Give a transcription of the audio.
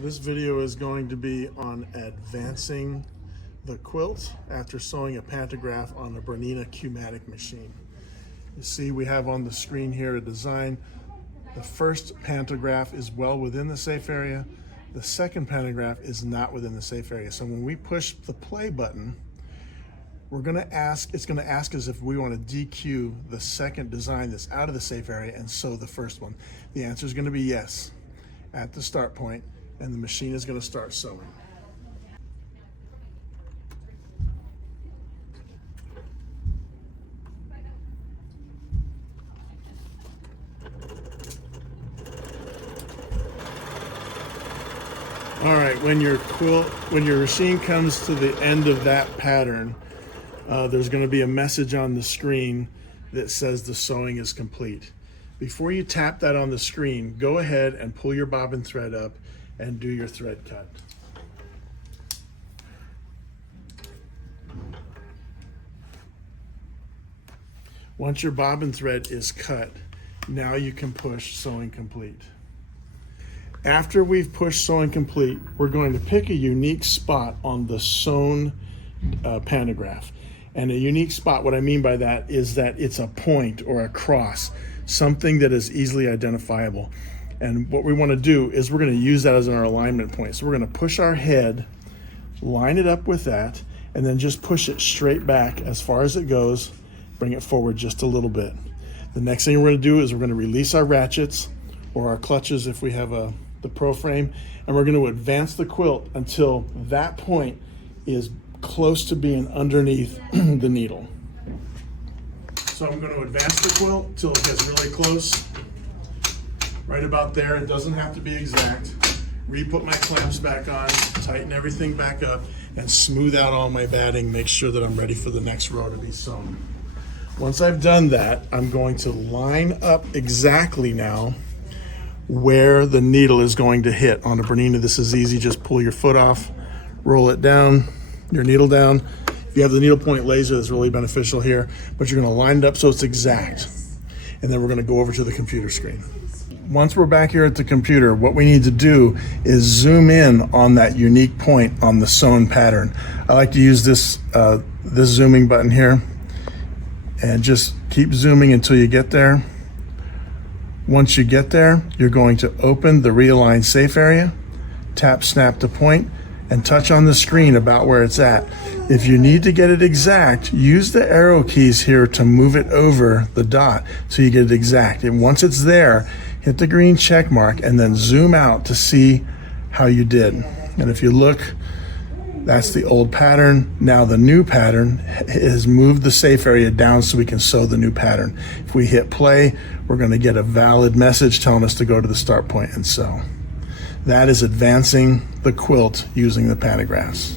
This video is going to be on advancing the quilt after sewing a pantograph on a BERNINA Q-Matic machine. You see we have on the screen here a design. The first pantograph is well within the safe area. The second pantograph is not within the safe area. So when we push the play button, it's gonna ask us if we want to DQ the second design that's out of the safe area and sew the first one. The answer is gonna be yes at the start point, and the machine is gonna start sewing. All right, when your machine comes to the end of that pattern, there's going to be a message on the screen that says the sewing is complete. Before you tap that on the screen, go ahead and pull your bobbin thread up and do your thread cut. Once your bobbin thread is cut, now you can push sewing complete. After we've pushed sewing complete, we're going to pick a unique spot on the sewn pantograph. And a unique spot, what I mean by that is that it's a point or a cross, something that is easily identifiable. And what we want to do is we're going to use that as our alignment point. So we're going to push our head, line it up with that, and then just push it straight back as far as it goes, bring it forward just a little bit. The next thing we're going to do is we're going to release our ratchets or our clutches if we have the Pro frame, and we're going to advance the quilt until that point is close to being underneath the needle. So I'm going to advance the quilt until it gets really close, right about there. It doesn't have to be exact. Re-put my clamps back on, tighten everything back up, and smooth out all my batting, make sure that I'm ready for the next row to be sewn. Once I've done that, I'm going to line up exactly now where the needle is going to hit. On a BERNINA, this is easy. Just pull your foot off, roll it down, your needle down. If you have the needlepoint laser, that's really beneficial here, but you're gonna line it up so it's exact. And then we're gonna go over to the computer screen. Once we're back here at the computer, what we need to do is zoom in on that unique point on the sewn pattern. I like to use this zooming button here, and just keep zooming until you get there. Once you get there, you're going to open the realign safe area, tap snap to point, and touch on the screen about where it's at. If you need to get it exact, use the arrow keys here to move it over the dot so you get it exact. And once it's there, hit the green check mark and then zoom out to see how you did. And if you look, that's the old pattern. Now the new pattern has moved the safe area down so we can sew the new pattern. If we hit play, we're going to get a valid message telling us to go to the start point and sew. That is advancing the quilt using the pantographs.